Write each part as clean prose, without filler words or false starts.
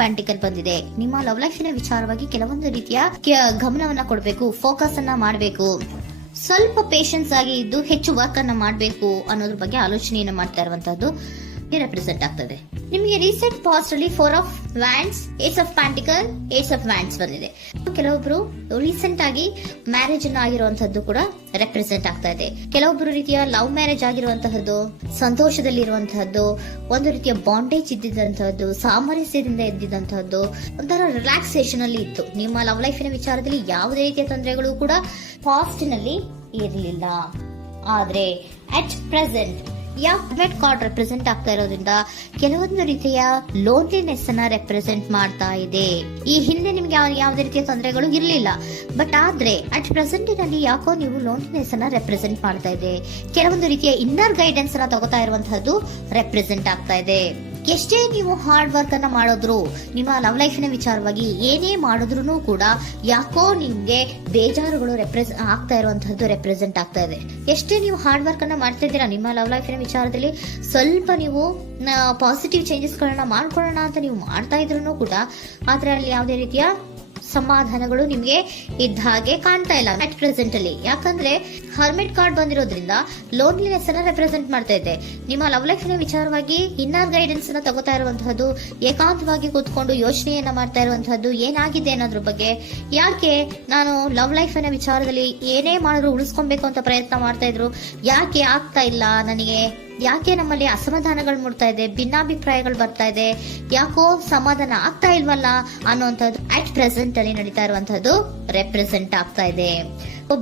ಪ್ಯಾಂಟಿಕಲ್ ಬಂದಿದೆ. ನಿಮ್ಮ ಲವ್ ಲೈಫಿನ ವಿಚಾರವಾಗಿ ಕೆಲವೊಂದು ರೀತಿಯ ಗಮನವನ್ನ ಕೊಡಬೇಕು, ಫೋಕಸ್ ಅನ್ನ ಮಾಡಬೇಕು, ಸ್ವಲ್ಪ ಪೇಷನ್ಸ್ ಆಗಿ ಇದ್ದು ಹೆಚ್ಚು ವರ್ಕ್ ಅನ್ನ ಮಾಡಬೇಕು ಅನ್ನೋದ್ರ ಬಗ್ಗೆ ಆಲೋಚನೆಯನ್ನ ಮಾಡ್ತಾ ಇರುವಂತದ್ದು ರೆಪ್ರೆಸೆಂಟ್ ಆಗ್ತದೆ. ನಿಮಗೆ ರೀಸೆಂಟ್ ಪಾಸ್ಟ್ ಅಲ್ಲಿ 4 of wands, ace of pentacle, ace of wands ಬಂದಿದೆ. ಕೆಲವೊಬ್ರು ರೀಸೆಂಟ್ ಆಗಿ ಮ್ಯಾರೇಜ್ ಅನ್ನ ಆಗಿರುವಂತದ್ದು ಕೂಡ ರೆಪ್ರೆಸೆಂಟ್ ಆಗ್ತಾ ಇದೆ. ಕೆಲವೊಬ್ರು ರೀತಿಯ ಲವ್ ಮ್ಯಾರೇಜ್ ಆಗಿರುವಂತಹದ್ದು, ಸಂತೋಷದಲ್ಲಿರುವಂತಹದ್ದು, ಒಂದು ರೀತಿಯ ಬಾಂಡೇಜ್ ಇದ್ದಿದ್ದಂತಹದ್ದು, ಸಾಮರಸ್ಯದಿಂದ ಇದ್ದಿದ್ದಂತಹದ್ದು, ಒಂಥರ ರಿಲ್ಯಾಕ್ಸೇಷನ್ ಅಲ್ಲಿ ಇತ್ತು. ನಿಮ್ಮ ಲವ್ ಲೈಫಿನ ವಿಚಾರದಲ್ಲಿ ಯಾವುದೇ ರೀತಿಯ ತೊಂದರೆಗಳು ಕೂಡ ಪಾಸ್ಟ್ ನಲ್ಲಿ ಇರಲಿಲ್ಲ. ಆದ್ರೆ ಅಟ್ ಪ್ರೆಸೆಂಟ್ ಯಾವ್ಮೆಟ್ ಕಾರ್ಡ್ ರೆಪ್ರೆಸೆಂಟ್ ಆಗ್ತಾ ಇರೋದ್ರಿಂದ ಕೆಲವೊಂದು ರೀತಿಯ ಲೋನ್ಲಿನೆಸ್ ಅನ್ನ ರೆಪ್ರೆಸೆಂಟ್ ಮಾಡ್ತಾ ಇದೆ. ಈ ಹಿಂದೆ ನಿಮ್ಗೆ ಯಾವುದೇ ರೀತಿಯ ತೊಂದರೆಗಳು ಇರಲಿಲ್ಲ, ಬಟ್ ಆದ್ರೆ ಅಟ್ ಪ್ರೆಸೆಂಟ್ ನಲ್ಲಿ ಯಾಕೋ ನೀವು ಲೋನ್ಲಿನೆಸ್ ಅನ್ನ ರೆಪ್ರೆಸೆಂಟ್ ಮಾಡ್ತಾ ಇದೆ. ಕೆಲವೊಂದು ರೀತಿಯ ಇನ್ನರ್ ಗೈಡೆನ್ಸ್ ಅನ್ನ ತಗೋತಾ ಇರುವಂತಹದ್ದು ರೆಪ್ರೆಸೆಂಟ್ ಆಗ್ತಾ ಇದೆ. ಎಷ್ಟೇ ನೀವು ಹಾರ್ಡ್ ವರ್ಕ್ ಅನ್ನ ಮಾಡಿದ್ರು, ನಿಮ್ಮ ಲವ್ ಲೈಫಿನ ವಿಚಾರವಾಗಿ ಏನೇ ಮಾಡಿದ್ರು ಕೂಡ ಯಾಕೋ ನಿಮ್ಗೆ ಬೇಜಾರುಗಳು ಆಗ್ತಾ ಇರುವಂತಹದ್ದು ರೆಪ್ರೆಸೆಂಟ್ ಆಗ್ತಾ ಇದೆ. ಎಷ್ಟೇ ನೀವು ಹಾರ್ಡ್ ವರ್ಕ್ ಅನ್ನ ಮಾಡ್ತಾ ಇದ್ದೀರಾ ನಿಮ್ಮ ಲವ್ ಲೈಫಿನ ವಿಚಾರದಲ್ಲಿ, ಸ್ವಲ್ಪ ನೀವು ಪಾಸಿಟಿವ್ ಚೇಂಜಸ್ ಗಳನ್ನ ಮಾಡ್ಕೊಳ್ಳೋಣ ಅಂತ ನೀವು ಮಾಡ್ತಾ ಇದ್ರು ಕೂಡ ಆದ್ರೆ ಅಲ್ಲಿ ಯಾವುದೇ ರೀತಿಯ ಸಮಾಧಾನಗಳು ನಿಮ್ಗೆ ಇದ್ದ ಹಾಗೆ ಕಾಣ್ತಾ ಇಲ್ಲ ಅಟ್ ಪ್ರೆಸೆಂಟ್ ಅಲ್ಲಿ. ಯಾಕಂದ್ರೆ ಹರ್ಮಿಟ್ ಕಾರ್ಡ್ ಬಂದಿರೋದ್ರಿಂದ ಲೋನ್ಲಿನೆಸ್ ಅನ್ನ ರೆಪ್ರೆಸೆಂಟ್ ಮಾಡ್ತಾ ಇದೆ. ನಿಮ್ಮ ಲವ್ ಲೈಫಿನ ವಿಚಾರವಾಗಿ ಇನ್ನರ್ ಗೈಡೆನ್ಸ್ ಅನ್ನ ತಗೋತಾ ಇರುವಂತಹದ್ದು, ಏಕಾಂತವಾಗಿ ಕೂತ್ಕೊಂಡು ಯೋಚನೆಯನ್ನ ಮಾಡ್ತಾ ಇರುವಂತಹದ್ದು, ಏನಾಗಿದೆ ಅನ್ನೋದ್ರ ಬಗ್ಗೆ. ಯಾಕೆ ನಾನು ಲವ್ ಲೈಫಿನ ವಿಚಾರದಲ್ಲಿ ಏನೇ ಮಾಡಿದ್ರು ಉಳಿಸ್ಕೊಬೇಕು ಅಂತ ಪ್ರಯತ್ನ ಮಾಡ್ತಾ ಇದ್ರು, ಯಾಕೆ ಆಗ್ತಾ ಇಲ್ಲ ನನಗೆ, ಯಾಕೆ ನಮ್ಮಲ್ಲಿ ಅಸಮಾಧಾನಗಳು ಮೂಡ್ತಾ ಇದೆ, ಭಿನ್ನಾಭಿಪ್ರಾಯಗಳು ಬರ್ತಾ ಇದೆ, ಯಾಕೋ ಸಮಾಧಾನ ಆಗ್ತಾ ಇಲ್ವಲ್ಲ ಅನ್ನುವಂಥದ್ದು ಅಟ್ ಪ್ರೆಸೆಂಟ್ ಅಲ್ಲಿ ನಡೀತಾ ಇರುವಂತಹದ್ದು ರೆಪ್ರೆಸೆಂಟ್ ಆಗ್ತಾ ಇದೆ.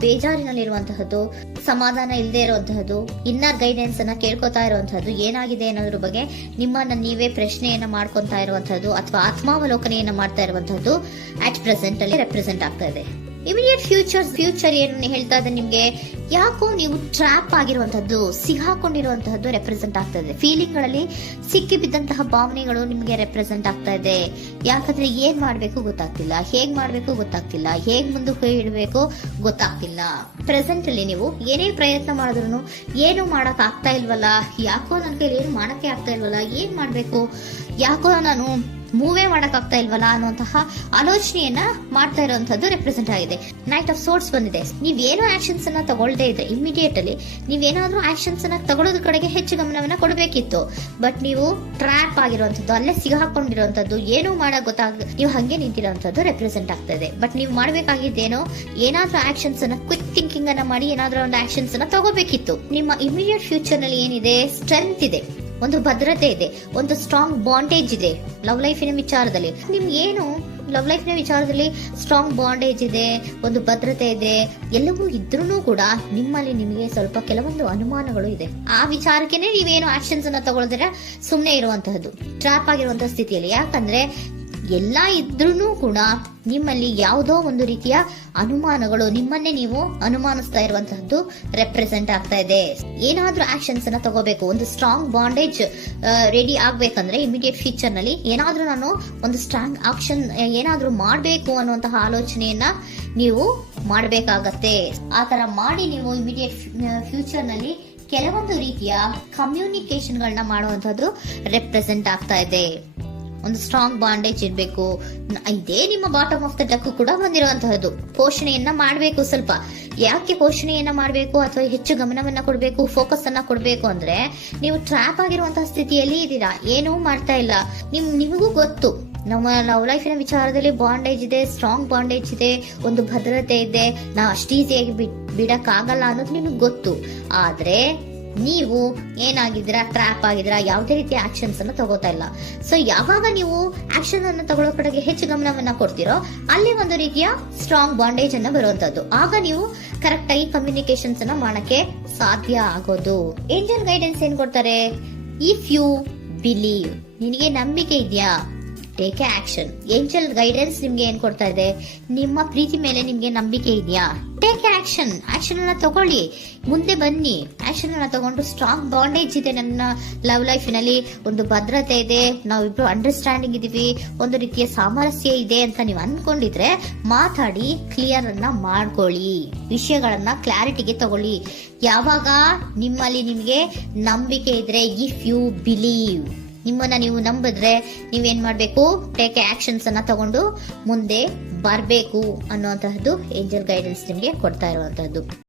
ಬೇಜಾರಿನಲ್ಲಿರುವಂತಹದ್ದು, ಸಮಾಧಾನ ಇಲ್ಲದೆ ಇರುವಂತಹದ್ದು, ಇನ್ನರ್ ಗೈಡೆನ್ಸ್ ಅನ್ನ ಕೇಳ್ಕೊತಾ ಇರುವಂತಹದ್ದು, ಏನಾಗಿದೆ ಅನ್ನೋದ್ರ ಬಗ್ಗೆ ನಿಮ್ಮನ್ನ ನೀವೇ ಪ್ರಶ್ನೆಯನ್ನ ಮಾಡ್ಕೊಂತಾ ಇರುವಂತಹದ್ದು ಅಥವಾ ಆತ್ಮಾವಲೋಕನೆಯನ್ನ ಮಾಡ್ತಾ ಇರುವಂತಹದ್ದು ಅಟ್ ಪ್ರೆಸೆಂಟ್ ಅಲ್ಲಿ ರೆಪ್ರೆಸೆಂಟ್ ಆಗ್ತಾ ಇದೆ. ಇಮಿಡಿಯೇಟ್ ಫ್ಯೂಚರ್ ಏನು ಹೇಳ್ತಾ ಇದೆ ನಿಮ್ಗೆ, ಯಾಕೋ ನೀವು ಟ್ರ್ಯಾಪ್ ಆಗಿರುವಂತಹದ್ದು, ಸಿಕ್ಕಾಕೊಂಡಿರುವಂತಹದ್ದು ರೆಪ್ರೆಸೆಂಟ್ ಆಗ್ತಾ ಇದೆ. ಫೀಲಿಂಗ್ ಗಳಲ್ಲಿ ಸಿಕ್ಕಿ ಬಿದ್ದಂತಹ ಭಾವನೆಗಳು ನಿಮ್ಗೆ ರೆಪ್ರೆಸೆಂಟ್ ಆಗ್ತಾ ಇದೆ. ಯಾಕಂದ್ರೆ ಏನ್ ಮಾಡ್ಬೇಕು ಗೊತ್ತಾಗ್ತಿಲ್ಲ, ಹೇಗ್ ಮಾಡ್ಬೇಕು ಗೊತ್ತಾಗ್ತಿಲ್ಲ, ಹೇಗ್ ಮುಂದಕ್ಕೆ ಇಡಬೇಕು ಗೊತ್ತಾಗ್ತಿಲ್ಲ. ಪ್ರೆಸೆಂಟ್ ಅಲ್ಲಿ ನೀವು ಏನೇ ಪ್ರಯತ್ನ ಮಾಡಿದ್ರು ಏನು ಮಾಡಕ್ ಆಗ್ತಾ ಇಲ್ವಲ್ಲ, ಯಾಕೋ ನನ್ ಕೈಲಿ ಏನು ಮಾಡಕ್ಕೆ ಆಗ್ತಾ ಇಲ್ವಲ್ಲ, ಏನ್ ಮಾಡ್ಬೇಕು, ಯಾಕೋ ನಾನು ಮೂವೇ ಮಾಡಕ್ ಆಗ್ತಾ ಇಲ್ವಲ್ಲ ಅನ್ನುವಂತಹ ಆಲೋಚನೆಯನ್ನ ಮಾಡ್ತಾ ಇರುವಂತದ್ದು ರೆಪ್ರೆಸೆಂಟ್ ಆಗಿದೆ. ನೈಟ್ ಆಫ್ ಸೋರ್ಟ್ಸ್ ಬಂದಿದೆ. ನೀವೇನೋ ಆಕ್ಷನ್ಸ್ ಅನ್ನ ತಗೊಳ್ದೇ ಇದ್ರೆ ಇಮಿಡಿಯೇಟ್ ಅಲ್ಲಿ ನೀವೇನಾದ್ರೂ ಆಕ್ಷನ್ಸ್ ಅನ್ನ ತಗೊಳ್ಳೋದ್ರ ಕಡೆಗೆ ಹೆಚ್ಚು ಗಮನವನ್ನ ಕೊಡಬೇಕಿತ್ತು. ಬಟ್ ನೀವು ಟ್ರ್ಯಾಪ್ ಆಗಿರುವಂತದ್ದು, ಅಲ್ಲೇ ಸಿಗಾಕೊಂಡಿರುವಂತದ್ದು, ಏನೂ ಮಾಡಕ್ ನೀವು ಹಂಗೆ ನಿಂತಿರುವಂತದ್ದು ರೆಪ್ರೆಸೆಂಟ್ ಆಗ್ತಾ ಇದೆ. ಬಟ್ ನೀವು ಮಾಡಬೇಕಾಗಿದ್ದೇನೋ ಏನಾದ್ರೂ ಆಕ್ಷನ್ಸ್ ಅನ್ನ ಕ್ವಿಕ್ ಥಿಂಕಿಂಗ್ ಅನ್ನ ಮಾಡಿ ಏನಾದ್ರೂ ಒಂದು ಆಕ್ಷನ್ಸ್ ಅನ್ನ ತಗೋಬೇಕಿತ್ತು. ನಿಮ್ಮ ಇಮಿಡಿಯೇಟ್ ಫ್ಯೂಚರ್ ನಲ್ಲಿ ಏನಿದೆ, ಸ್ಟ್ರೆಂತ್ ಇದೆ, ಒಂದು ಭದ್ರತೆ ಇದೆ, ಒಂದು ಸ್ಟ್ರಾಂಗ್ ಬಾಂಡೇಜ್ ಇದೆ ಲವ್ ಲೈಫಿನ ವಿಚಾರದಲ್ಲಿ. ನಿಮ್ಗೆ ಏನು ಲವ್ ಲೈಫಿನ ವಿಚಾರದಲ್ಲಿ ಸ್ಟ್ರಾಂಗ್ ಬಾಂಡೇಜ್ ಇದೆ, ಒಂದು ಭದ್ರತೆ ಇದೆ, ಎಲ್ಲವೂ ಇದ್ರೂ ಕೂಡ ನಿಮ್ಮಲ್ಲಿ ನಿಮಗೆ ಸ್ವಲ್ಪ ಕೆಲವೊಂದು ಅನುಮಾನಗಳು ಇದೆ. ಆ ವಿಚಾರಕ್ಕೆನೆ ನೀವೇನು ಆಕ್ಷನ್ಸ್ ಅನ್ನ ತಗೊಳ್ದಿರ ಸುಮ್ನೆ ಇರುವಂತಹದ್ದು, ಟ್ರಾಪ್ ಆಗಿರುವಂತಹ ಸ್ಥಿತಿಯಲ್ಲಿ. ಯಾಕಂದ್ರೆ ಎಲ್ಲ ಇದ್ರೂ ಕೂಡ ನಿಮ್ಮಲ್ಲಿ ಯಾವುದೋ ಒಂದು ರೀತಿಯ ಅನುಮಾನಗಳು, ನಿಮ್ಮನ್ನೇ ನೀವು ಅನುಮಾನಿಸ್ತಾ ಇರುವಂತಹದ್ದು ರೆಪ್ರೆಸೆಂಟ್ ಆಗ್ತಾ ಇದೆ. ಏನಾದ್ರೂ ಆಕ್ಷನ್ಸ್ ಅನ್ನ ತಗೋಬೇಕು, ಒಂದು ಸ್ಟ್ರಾಂಗ್ ಬಾಂಡೇಜ್ ರೆಡಿ ಆಗ್ಬೇಕಂದ್ರೆ ಇಮಿಡಿಯೇಟ್ ಫ್ಯೂಚರ್ ನಲ್ಲಿ ಏನಾದ್ರೂ ನಾನು ಒಂದು ಸ್ಟ್ರಾಂಗ್ ಆಕ್ಷನ್ ಏನಾದ್ರೂ ಮಾಡ್ಬೇಕು ಅನ್ನುವಂತಹ ಆಲೋಚನೆಯನ್ನ ನೀವು ಮಾಡಬೇಕಾಗತ್ತೆ. ಆತರ ಮಾಡಿ ನೀವು ಇಮಿಡಿಯೇಟ್ ಫ್ಯೂಚರ್ ನಲ್ಲಿ ಕೆಲವೊಂದು ರೀತಿಯ ಕಮ್ಯುನಿಕೇಶನ್ ಗಳನ್ನ ಮಾಡುವಂತಹದ್ದು ರೆಪ್ರೆಸೆಂಟ್ ಆಗ್ತಾ ಇದೆ. ಒಂದು ಸ್ಟ್ರಾಂಗ್ ಬಾಂಡೇಜ್ ಇರಬೇಕು. ಇದೇ ನಿಮ್ಮ ಬಾಟಮ್ ಆಫ್ ದ ಡಕ್ ಕೂಡ ಬಂದಿರುವಂತಹದ್ದು. ಪೋಷಣೆಯನ್ನ ಮಾಡಬೇಕು. ಸ್ವಲ್ಪ ಯಾಕೆ ಪೋಷಣೆಯನ್ನ ಮಾಡಬೇಕು ಅಥವಾ ಹೆಚ್ಚು ಗಮನವನ್ನ ಕೊಡಬೇಕು, ಫೋಕಸ್ ಅನ್ನ ಕೊಡಬೇಕು ಅಂದ್ರೆ, ನೀವು ಟ್ರ್ಯಾಪ್ ಆಗಿರುವಂತಹ ಸ್ಥಿತಿಯಲ್ಲಿ ಇದ್ದೀರಾ, ಏನೂ ಮಾಡ್ತಾ ಇಲ್ಲ. ನಿಮಗೂ ಗೊತ್ತು ನಮ್ಮ ಲವ್ ಲೈಫಿನ ವಿಚಾರದಲ್ಲಿ ಬಾಂಡೇಜ್ ಇದೆ, ಸ್ಟ್ರಾಂಗ್ ಬಾಂಡೇಜ್ ಇದೆ, ಒಂದು ಭದ್ರತೆ ಇದೆ, ನಾವು ಅಷ್ಟು ಈಸಿಯಾಗಿ ಬಿಡಕ್ ಆಗಲ್ಲ ಅನ್ನೋದು ನಿಮಗೆ ಗೊತ್ತು. ಆದ್ರೆ ನೀವು ಏನಾಗಿದ್ದೀರಾ, ಟ್ರ್ಯಾಪ್ ಆಗಿದ್ದೀರಾ, ಯಾವುದೇ ರೀತಿಯ ಆಕ್ಷನ್ಸ್ ಅನ್ನು ತಗೋತಾ ಇಲ್ಲ. ಸೊ ಯಾವಾಗ ನೀವು ಆಕ್ಷನ್ ಅನ್ನು ತಗೊಳ್ಳೋ ಕಡೆಗೆ ಹೆಚ್ಚು ಗಮನವನ್ನ ಕೊಡ್ತೀರೋ ಅಲ್ಲಿ ಒಂದು ರೀತಿಯ ಸ್ಟ್ರಾಂಗ್ ಬಾಂಡೇಜ್ ಅನ್ನ ಬರುವಂತದ್ದು. ಆಗ ನೀವು ಕರೆಕ್ಟ್ ಆಗಿ ಕಮ್ಯುನಿಕೇಶನ್ಸ್ ಅನ್ನ ಮಾಡಕ್ಕೆ ಸಾಧ್ಯ ಆಗೋದು. ಏಂಜಲ್ ಗೈಡೆನ್ಸ್ ಏನ್ ಕೊಡ್ತಾರೆ, ಇಫ್ ಯು ಬಿಲೀವ್, ನಿನಗೆ ನಂಬಿಕೆ ಇದೆಯಾ, ಟೇಕ್ ಆಕ್ಷನ್. ಏಂಜಲ್ ಗೈಡೆನ್ಸ್ ನಿಮ್ಗೆ ಏನ್ ಕೊಡ್ತಾ ಇದೆ, ನಿಮ್ಮ ಪ್ರೀತಿ ಮೇಲೆ ನಿಮ್ಗೆ ನಂಬಿಕೆ ಇದೆಯಾ, ಟೇಕ್ ಆಕ್ಷನ್. ಆಕ್ಷನ್ ಅನ್ನ ತಗೊಳ್ಳಿ, ಮುಂದೆ ಬನ್ನಿ. ಆಕ್ಷನ್ ಅನ್ನ ತಗೊಂಡು ಸ್ಟ್ರಾಂಗ್ ಬಾಂಡೇಜ್ ಇದೆ ನನ್ನ ಲವ್ ಲೈಫಿನಲ್ಲಿ, ಒಂದು ಭದ್ರತೆ ಇದೆ, ನಾವಿಬ್ರು ಅಂಡರ್ಸ್ಟ್ಯಾಂಡಿಂಗ್ ಇದೀವಿ, ಒಂದು ರೀತಿಯ ಸಾಮರಸ್ಯ ಇದೆ ಅಂತ ನೀವು ಅನ್ಕೊಂಡಿದ್ರೆ ಮಾತಾಡಿ ಕ್ಲಿಯರ್ ಅನ್ನ ಮಾಡ್ಕೊಳ್ಳಿ, ವಿಷಯಗಳನ್ನ ಕ್ಲಾರಿಟಿಗೆ ತಗೊಳ್ಳಿ. ಯಾವಾಗ ನಿಮ್ಮಲ್ಲಿ ನಿಮ್ಗೆ ನಂಬಿಕೆ ಇದ್ರೆ, ಇಫ್ ಯು ಬಿಲೀವ್, ನಿಮ್ಮನ್ನ ನೀವು ನಂಬಿದ್ರೆ ನೀವೇನ್ ಮಾಡ್ಬೇಕು, ಟೇಕ್ ಆಕ್ಷನ್ಸ್ ಅನ್ನ ತಗೊಂಡು ಮುಂದೆ ಬರಬೇಕು ಅನ್ನುವಂತಹದ್ದು ಏಂಜಲ್ ಗೈಡೆನ್ಸ್ ನಿಮಗೆ ಕೊಡ್ತಾ ಇರುವಂತಹದ್ದು.